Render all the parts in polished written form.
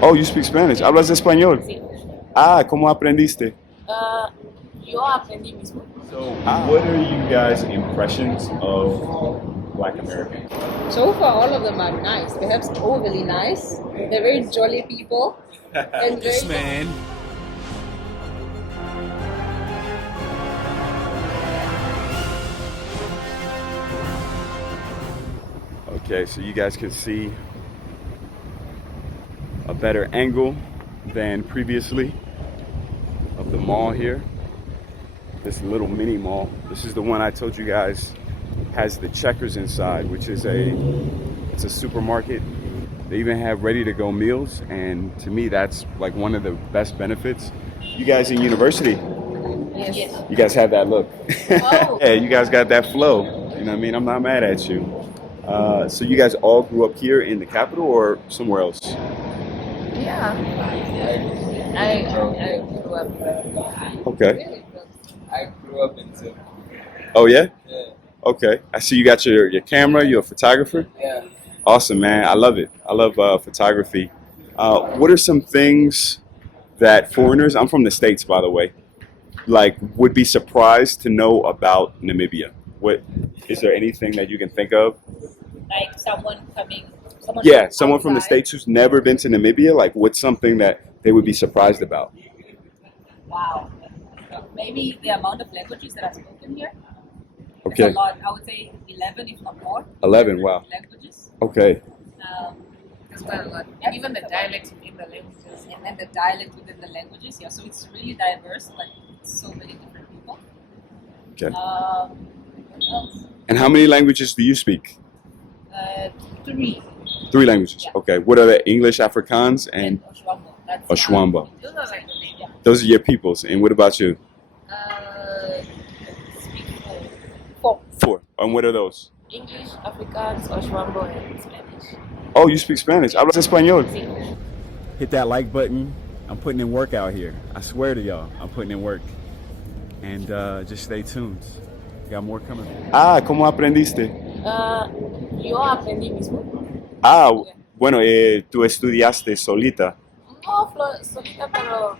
Oh, you speak Spanish. ¿Hablas español? Sí. Ah, ¿cómo aprendiste? Ah, yo aprendí mismo. So, what are you guys' impressions of Black Americans? So far, all of them are nice. Perhaps overly nice. They're very jolly people. And This very man. Okay, so you guys can see a better angle than previously of the mall here. This little mini mall. This is the one I told you guys has the checkers inside, which is it's a supermarket. They even have ready to go meals, and to me that's like one of the best benefits. You guys in university, yes. you guys have that look. Oh. Yeah, you guys got that flow. You know what I mean? I'm not mad at you. So you guys all grew up here in the capital or somewhere else? Yeah. I grew up. Okay. Really close. I grew up in Zim. Oh yeah? Yeah. Okay. I see you got your camera. You're a photographer. Yeah. Awesome, man. I love it. I love photography. What are some things that foreigners, I'm from the States, by the way, like would be surprised to know about Namibia? What is there anything that you can think of? Like someone Yeah, someone from the outside. States who's never been to Namibia, like what's something that they would be surprised about? Wow. Maybe the amount of languages that are spoken here. It's Okay. a lot. I would say 11, if not more. 11, wow. Languages. Okay. That's quite a lot. And even the dialects within the languages. And then the dialect within the languages. Yeah, so it's really diverse. Like so many different people. Okay. What else? And how many languages do you speak? 3. 3 languages. Yeah. Okay. What are the English, Afrikaans, and Oshwambo. That's Oshwambo? Those are like the name. Yeah. Those are your peoples. And what about you? Speak 4. 4. And what are those? English, Afrikaans, Oshwambo, and Spanish. Oh, you speak Spanish. Hablas español. Sí. Hit that like button. I'm putting in work out here. I swear to y'all, I'm putting in work. And just stay tuned. Got more coming. Ah, ¿cómo aprendiste? Yo aprendí mismo. Ah, bueno, tú estudiaste solita. No, solita, pero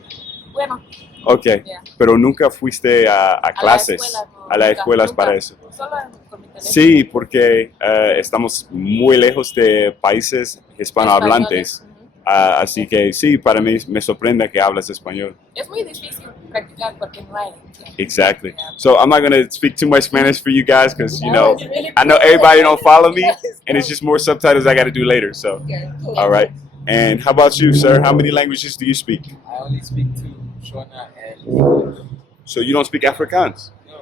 bueno. Ok. Yeah. Pero nunca fuiste a clases, escuela, no, a las nunca, escuelas nunca. para eso. Solo con mi teléfono. Sí, porque estamos muy lejos de países hispanohablantes. Españoles. Ujú. Así que sí, para mí me sorprende que hablas español. Es muy difícil practicar porque no hay. Exactly. Yeah. So I'm not going to speak too much Spanish for you guys because, you know, It's really I know cool. everybody don't follow me and it's just more subtitles I got to do later. So, Okay, cool. all right. And how about you, sir? How many languages do you speak? I only speak 2, Shona and English. So you don't speak Afrikaans? No.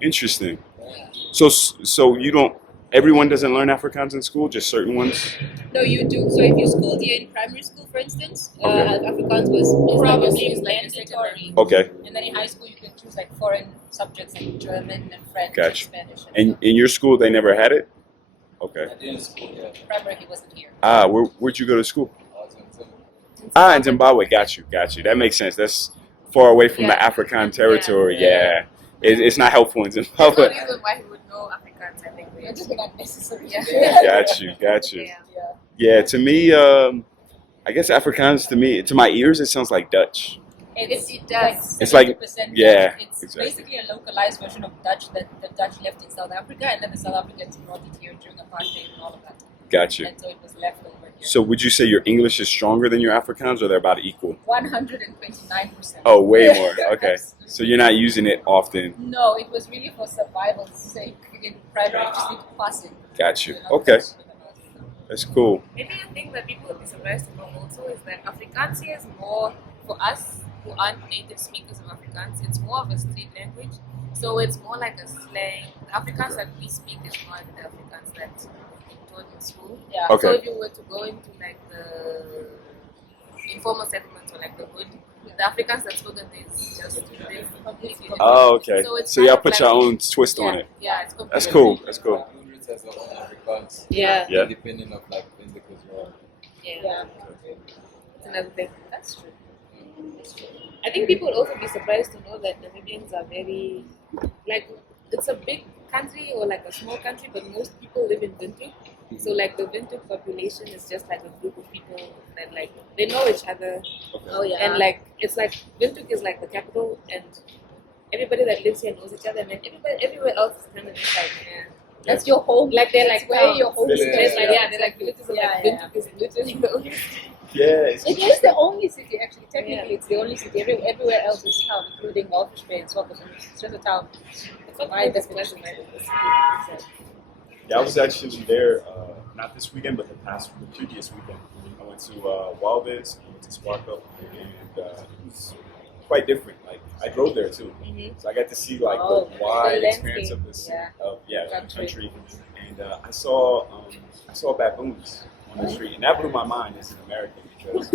Interesting. Yeah. So you don't, everyone doesn't learn Afrikaans in school, just certain ones? No, you do. So if you schooled here in primary school, for instance, Okay. Afrikaans was probably mandatory. Okay. And then in high school, you can choose like foreign subjects like German and French and Gotcha. Spanish. And in your school, they never had it? Okay. I did in school, yeah. primary, he wasn't here. Ah, where'd you go to school? I was in Zim. Ah, in Zimbabwe. Got you. That makes sense. That's far away from the Yeah. African territory. Yeah. Yeah. It's not helpful in There's Zimbabwe. no reason why he would know Afrikaans, I think. It's just unnecessary. Got you. Yeah. Yeah, to me, I guess Afrikaans to my ears, it sounds like Dutch. It does. It's like- 70% yeah, It's exactly. basically a localized version of Dutch that the Dutch left in South Africa, and then the South Africans brought it here during apartheid and all of that. Got you. And so it was left over here. So would you say your English is stronger than your Afrikaans, or they're about equal? 129%. Oh, way more. Okay. Absolutely. So you're not using it often. No, it was really for survival's sake in primary, just need to pass it. Got you. You know, Okay. that's what it was. That's cool. Maybe a thing that people would be surprised to know also is that Afrikaans here is more, for us who aren't native speakers of Afrikaans, it's more of a street language. So it's more like a slang. The Afrikaans that we speak is not the Afrikaans that's being taught in school. Yeah. Okay. So if you were to go into like the informal settlements or like the hood, the Afrikaans that's spoken there is just completely different. Oh, okay. So it's So y'all kind of put your like- own twist on Yeah, it. yeah, it's completely That's cool. That's cool. Like, Goodreads has their own Afrikaans. Yeah, Yeah. Depending of like Indic as well. yeah. Yeah. It's another thing. That's true. I think people would also be surprised to know that Namibians are very, like, it's a big country or like a small country, but most people live in Bintu. So like the Windhoek population is just like a group of people that like they know each other, Okay. Oh yeah. and like it's like Windhoek is like the capital, and everybody that lives here knows each other, and then everybody everywhere else is kind of just like That's your home. like they're That's like where towns. your home Village, is. There's like yeah. they're like villages, and Yeah, like yeah. Windhoek is literally the only. Yeah, it's It is the only city, actually. Technically, Yeah. it's the only city. Everywhere else is town, including Walfish Bay and Swakopmund. It's just a town. It's not Why my does definition it- of the city. Yeah, I was actually there, not this weekend, but the previous weekend. I went to Walvis, I went to Sparko, and it was quite different. Like, I drove there too. Mhm. So I got to see like Oh, the wide the experience of landscape, this, yeah. the Country. country. And I saw baboons on the street, and that blew my mind as an American because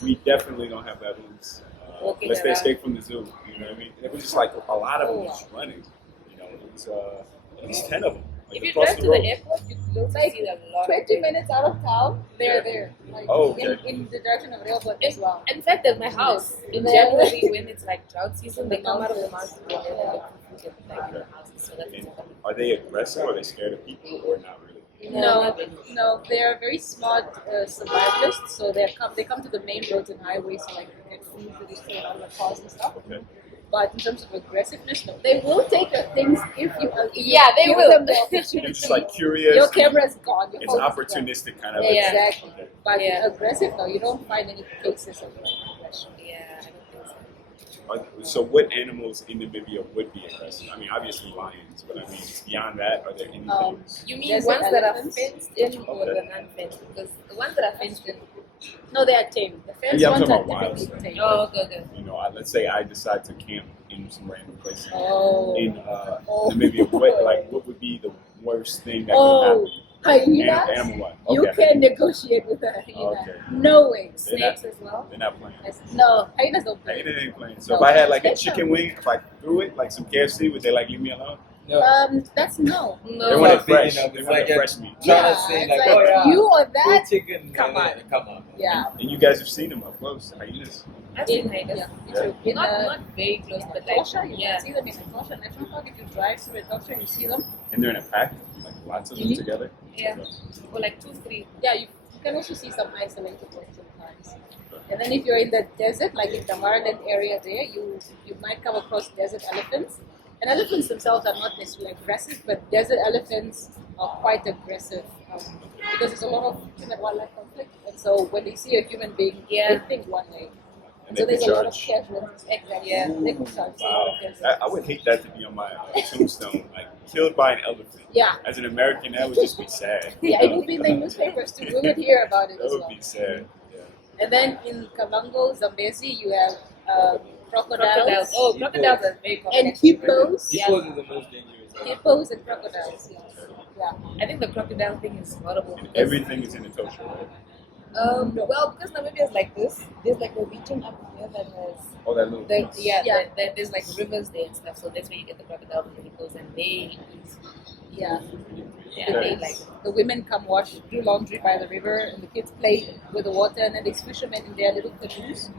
we definitely don't have baboons Walking unless they around. escape from the zoo. You know what I mean? It was just like a lot of them just running. You know, it was at least 10 of them. Like, If you across drive to road. the airport, you will Like see a lot. 20 minutes out of town, they're Yeah. there. Like Oh, okay. in the direction of Rehoboth as well. In fact, at my house in Yeah. January when it's like drought season, they come out of the mountains and they look for food like in the houses. So that's And are they aggressive? Are they scared of people, or not really? No, no, they are very smart survivalists. So they come to the main roads and highways, so like they get food, they just take out of the cars and stuff. Okay. But in terms of aggressiveness, no, they will take your things if you. Yeah, they give will. Them the They're opportunity. just like curious. Your camera's gone. Your It's phone's gone. opportunistic kind of. Yeah. Exactly. Okay. But Yeah. aggressive, no, you don't find any cases of like aggression. Yeah, I don't think so. So what animals in Namibia would be aggressive? I mean, obviously lions, but I mean, beyond that, are there any things? You mean Desert ones that are elephants? fenced in or Okay. the non-fenced? Because the ones that are fenced in. No, they are tame. The fenced Yeah, I'm ones talking are about wild. typically tame. Oh, okay, okay. You know, let's say I decide to camp in some random place Oh. in Oh. Namibia. What would be the worst thing that Oh, could happen? hyenas? Animal what? You Okay. can negotiate with a hyena. Okay. No way. They're not- Snakes as well. They're not playing. No, hyenas don't Hey, play. they ain't playing. So No. if I had like a Snakes chicken don't. wing, if I threw it like some KFC, would they like leave me alone? No. That's no. They No. want it It's like fresh. thinking of- They it's want like the a- fresh meat. Trying Yeah, to say it's like, like oh yeah, you or cool that. chicken. Come on. Come on. Yeah. And you guys have seen them up close, hyenas. I've seen hyenas. Yeah, me too. In Not very close, but like Etosha, you yeah. can see them in Etosha National Park. If you drive through Etosha, you see them. And they're in a pack, like lots of them Mhm. together. Yeah. Or like 2, 3. Yeah, you can also see some isolated ones sometimes. And then if you're in the desert, like in the Marland area there, you might come across desert elephants. And elephants themselves are not necessarily aggressive, but desert elephants are quite aggressive because there's a lot of human-wildlife conflict. And so when they see a human being, Yeah. they think one way. And So they there's can a lot of charge. casualties. Exactly. Yeah. They can charge. a lot Wow. of casualties. I would hate that to be on my tombstone, like killed by an elephant. Yeah. As an American, that would just be sad. Yeah, it will be in the newspapers too. We would hear about it That as would well. be sad. Yeah. And then in Kavango, Zambezi, you have crocodiles, Crocodiles. Oh, crocodiles are very common. and actually. hippos. Hippos is the most dangerous. Hippos and crocodiles. Yes. Yeah. I think the crocodile thing is horrible. And everything is in Etosha, right? Well, because Namibia is like this, there's like a region up here that has Oh, that little the, piece. yeah, Yeah. there's like rivers there and stuff. So that's where you get the crocodiles and the hippos, and they eat. Yeah. Yeah, Okay. they like. The women come wash, do laundry by the river, and the kids play with the water, and then there's fishermen in their little canoes.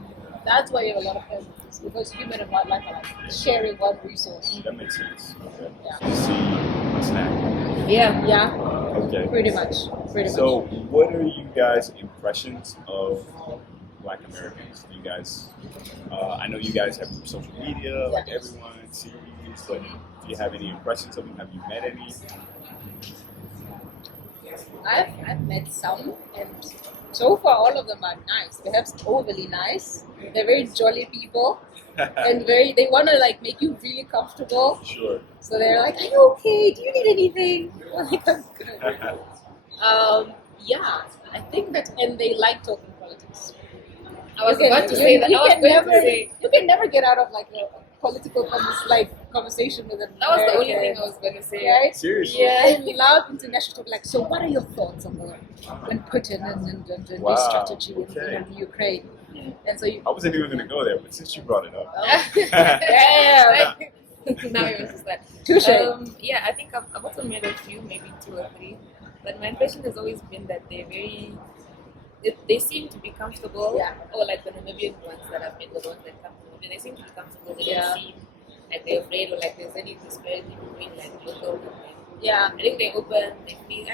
That's why you have a lot of casualties, because human and wildlife are like sharing one resource. That makes sense. Okay. Yeah. So see, snack. Yeah. Yeah, Okay. pretty much. Pretty So, much. what are you guys' impressions of Black Americans? Do you guys? I know you guys have social media, like Yeah. everyone series, but do you have any impressions of them? Have you met any? I've met some, and so far all of them are nice. Perhaps overly nice. They're very jolly people, and they want to like make you really comfortable. Sure. So they're like, "Are you okay? Do you need anything?" I'm like, "I'm good." Yeah, I think that, and they like talking politics. I was You can- about to you- say that. you I was can going never, to say you can never get out of like a political conversation with an that was the only American, thing I was going to say. right? Seriously. Yeah, they love international talk. Like, so what are your thoughts on Putin and Wow, this strategy okay. in Ukraine? And so you, I wasn't even going to go there, but since you brought it up, yeah, Now it was just that. touche. Yeah, I think I've also met a few, maybe 2 or 3, but my impression has always been that they're very. They seem to be comfortable, Yeah. or like the Namibian ones that I've met, the ones that come to Namibia, they seem to be comfortable. They Yeah. don't seem like they're afraid or like there's any disparity between like local and like. Yeah, I think they're open. They feel.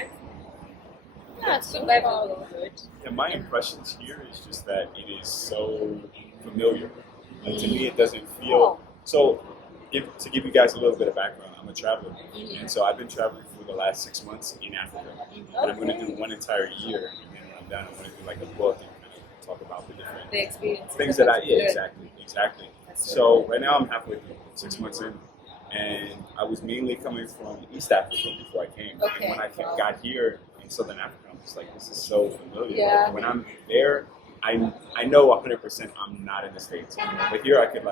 Yeah, it's survival good. And my impressions here is just that it is so familiar. Like, to me, it doesn't feel so. To give you guys a little bit of background, I'm a traveler, and so I've been traveling for the last 6 months in Africa. And I'm going to do 1 entire year, and then when I'm done, I'm going to do like a book and kind of talk about the different The experience. things that exactly. So right now I'm halfway through, 6 months in, and I was mainly coming from East Africa before I came. Okay. And when I got here in Southern Africa, I'm just like, this is so familiar. Yeah. Like, when I'm there, I know 100% I'm not in the States. But here I could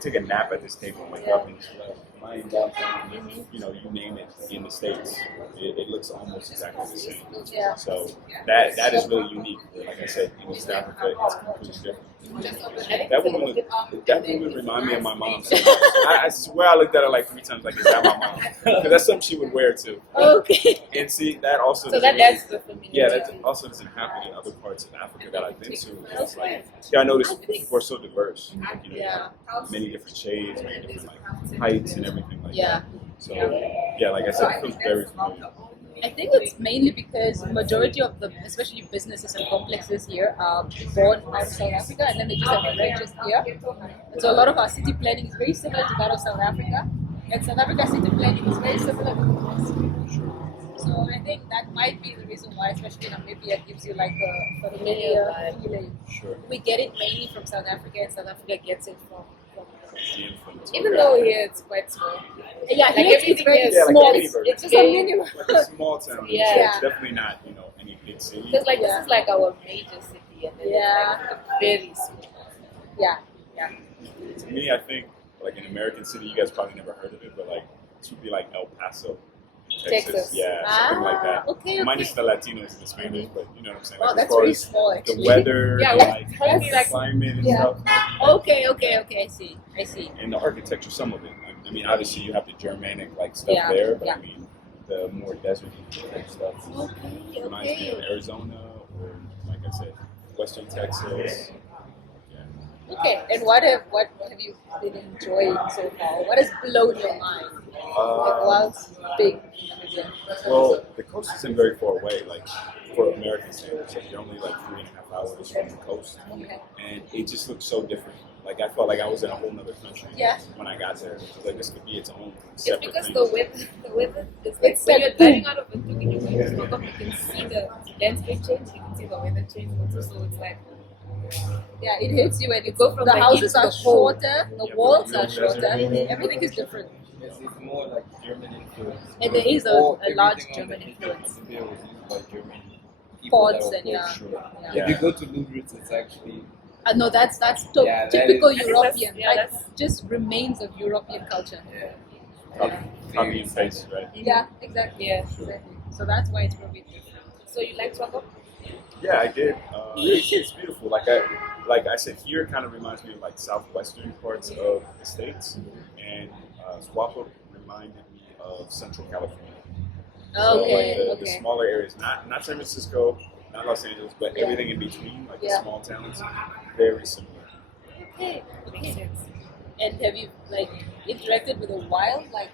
take a nap at this table and wake up and just be like, am I in downtown? You know, you name it in the States. It looks almost exactly the same. Yeah. So that is really unique. Like I said, in East Africa, it's completely different. That woman remind me of my mom so much. I swear I looked at her like 3 times, like, is that my mom? Because that's something she would wear too. Okay. And see, that also So that's the familiarity. yeah, that also doesn't happen in other parts of Africa that I've been to. It's like, yeah, I noticed people are so diverse. Like, you know, Yeah. many different shades, many different like heights and everything like Yeah. that. So yeah, like I said, it feels very familiar. I think it's mainly because majority of the, especially businesses and complexes here, are born out of South Africa, and then they just have branches here. And so a lot of our city planning is very similar to that of South Africa, and South Africa's city planning is very similar to the US. So I think that might be the reason why, especially Namibia, gives you like a familiar feeling. Sure. We get it mainly from South Africa, and South Africa gets it from The influence. Even though here it's quite small. yeah, Like here it's everything very is- Yeah, like small. any version. It's just a minimum. Like a small town. Yeah. It's definitely not, any big city. Because like this is like our major city, and then Yeah. it's like very small. Yeah. To me, I think, like an American city, you guys probably never heard of it, but like, this would be like El Paso, Texas. Yeah, something like that. Okay, Minus the Latinos and the Spanish, but you know what I'm saying? Oh, Like, that's as far very as small the actually. weather, Yeah, like, that's like- climate and Yeah. stuff. Okay, I see. And the architecture, some of it. I mean, obviously you have the Germanic like stuff Yeah, there, but yeah. I mean, the more desert type stuff Okay, reminds me of Arizona or, like I said, Western Texas. Yeah. Okay, and what have you been enjoying so far? What has blown your mind? Like, what's big? Yeah. Well, the coast isn't very far away, like for American standards. Like, you're only like 3.5 hours from the coast, Okay. and it just looks so different. Like, I felt like I was in a whole nother country Yeah. when I got there. I was like, this could be its own It's separate because thing. the weather is like It's when like you're driving out of a Tuk and you're going to Stockholm, you can see the landscape change, you can see the weather change also. So it's like Yeah, it hits you when you go from the the houses heat to are the cold. shorter, the walls are shorter, everything is different. It's more like German influence. And there is a large Everything on German the influence. Namibia was used by German people that Ports were and yeah. offshore. Yeah. Yeah. If you go to Lundritz, it's actually No, that's Yeah, that typical is- I think European, that's- yeah, like that's- just remains of European culture. Copy and paste, right? Yeah, exactly. Yeah. Exactly. So that's why it's probably different. so you like Stockholm? Yeah, I did. It's beautiful. Like I said, here it kind of reminds me of like southwestern parts of the states, and Swapa reminded me of Central California. So Okay, like the smaller areas, not San Francisco, not Los Angeles, but Yeah. everything in between, like Yeah. the small towns, very similar. Okay. Makes sense. And have you like interacted with the wildlife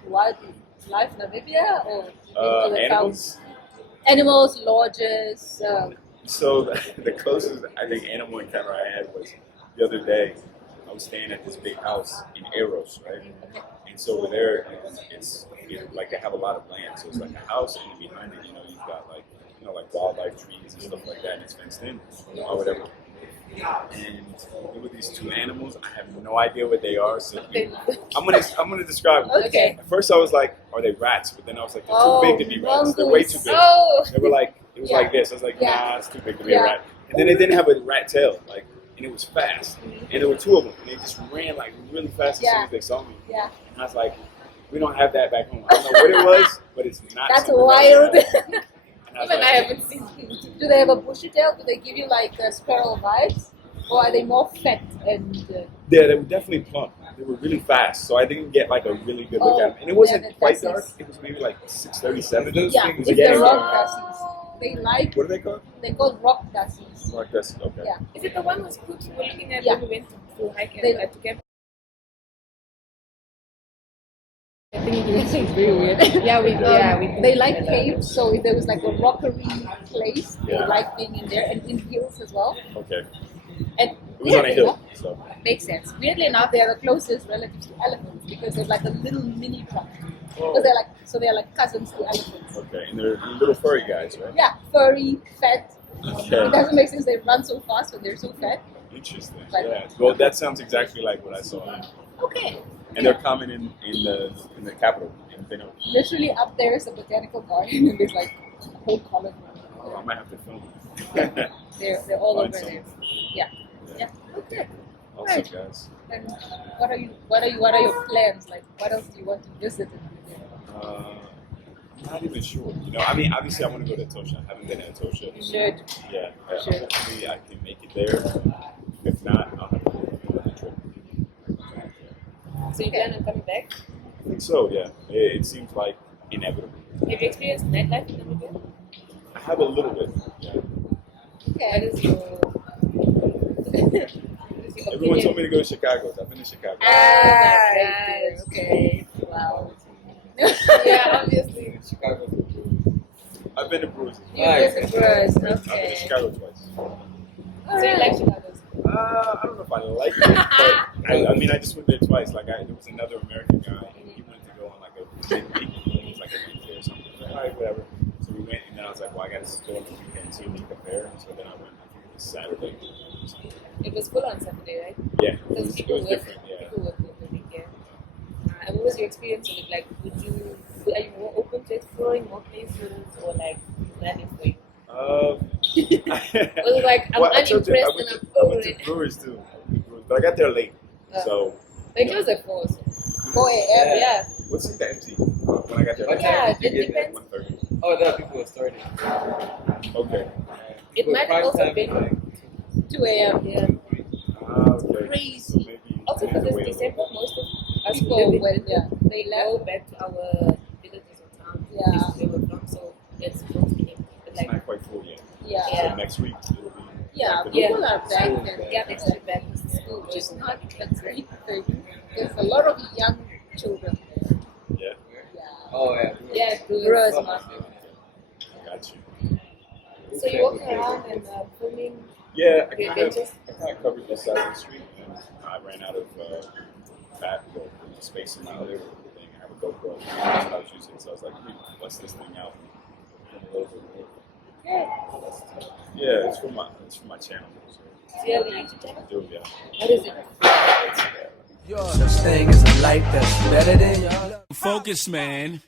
Namibia or into the Animals. towns? Animals, lodges. So the closest I think animal encounter I had was the other day. I was staying at this big house in Eros, right? And so over there, it's like they have a lot of land. So it's like a house, and behind it, you've got like like wildlife trees and stuff like that, and it's fenced in or whatever. And there were these 2 animals. I have no idea what they are. So I'm gonna describe them. Okay. At first I was like, are they rats? But then I was like, they're Oh, too big to be rats. They're way too mongoose. big. Oh, They were like, it was Yeah. like this. I was like, Yeah. nah, it's too big to be Yeah. a rat. And then they didn't have a rat tail, like, and it was fast. And there were 2 of them, and they just ran like really fast as soon Yeah. as they saw me. Yeah, And I was like, we don't have that back home. I don't know what it was, but it's not. that's something that wild. we have. And I was even like, I haven't seen. Do they have a bushy tail? Do they give you like squirrel vibes, or are they more fat and? Yeah, they were definitely plump. They were really fast, so I didn't get like a really good look Oh, at them. And it wasn't yeah, quite that's dark. nice. It was maybe like 6:37. Those Yeah, things it's Yeah. the rock dassies. They like. What are they called? They're called rock dassies. Like this. Okay. Yeah. Is it the one with Cooks we were looking at Yeah. when we went to hike They- to camp? I think It's very weird. They like caves, so if there was like a rockery place, they Yeah. like being in there, and in hills as well. Okay. And It was on a weirdly hill, enough- so. Makes sense. Weirdly enough, they are the closest relatives to elephants because they're like a little mini truck. Because they're like cousins to elephants. Okay, and they're little furry guys, right? Yeah, furry, fat. Okay. It doesn't make sense. They run so fast when they're so fat. Interesting. But- Yeah. Well, that sounds exactly like what I saw. Okay. And they're common in the capital, in Benue. Literally up there is a botanical garden, and there's like a whole colony. Oh, I might have to film it. They're all Find over there. some. Yeah. Yeah. Okay. Awesome, Right. guys. And what are your plans? Like, what else do you want to visit in Namibia? I'm not even sure. You know, I mean, obviously, I want to go to Etosha. I haven't been to Etosha. You should. Yeah. Sure. Hopefully, I can make it there. If not, I'll have to do another trip. So you plan on coming back? I think so. Yeah. It seems like inevitable. Have you experienced nightlife in Namibia? I have a little bit. Yeah. Okay. What is your, what is your Everyone opinion? told me to go to Chicago. So I've been to Chicago. Oh my God. Okay. Wow. Yeah, obviously. Chicago. I've been to Bruce. You visit Nice. Bruce. I've been to Okay. Chicago twice. So you like Chicago? I don't know if I like it, but I mean, I just went there twice. Like, there was another American guy, and he wanted to go on like a midweek. It was like a weekday or something. I was like, all right, whatever. So we went, and then I was like, well, I got to go on the weekend and see if we compare. And so then I went. I think it was Saturday. It was full on Saturday, right? Yeah, it Because was people work. different. Yeah. People work over the weekend. And what was your experience of it? Like, are you more open to exploring more places, or like, is that it for you? Was it like, I'm Well, I told you, unimpressed and I'm I over went to it? Brewers too, but I got there late. So They close at 4. So. 4 a.m. Yeah. what's in the empty when I got there? What late? Yeah, time did you it get there? depends. 1:30. Oh, there are people who are starting. Okay. It might Prime also time be- is like 2 a.m. Yeah. Okay. Crazy. So maybe Also, I need because to wait it's a little December, most of us who People live in went, yeah. they go back to our villages or towns, Yeah. places they were from, so it's mostly empty. But It's like, not quite full yet. Yeah. Yeah. So next week it'll be. Yeah, back to people normal. are back and yeah, next week back to school, which just is not a great thing. There's a lot of young children there. Yeah, Yeah. Oh, yeah. Yeah, Brewers Oh, must. got you. So you're walking around and filming. Yeah, I Your kind adventures? of covered this side of the street, and I ran out of space in my other thing. I have a GoPro. That's what I was using. So I was like, let me bust this thing out. Yeah, it's for my channel. So Do you have a YouTube channel? I do, yeah. What is it? Such thing as a life that's better than your love. Focus, man.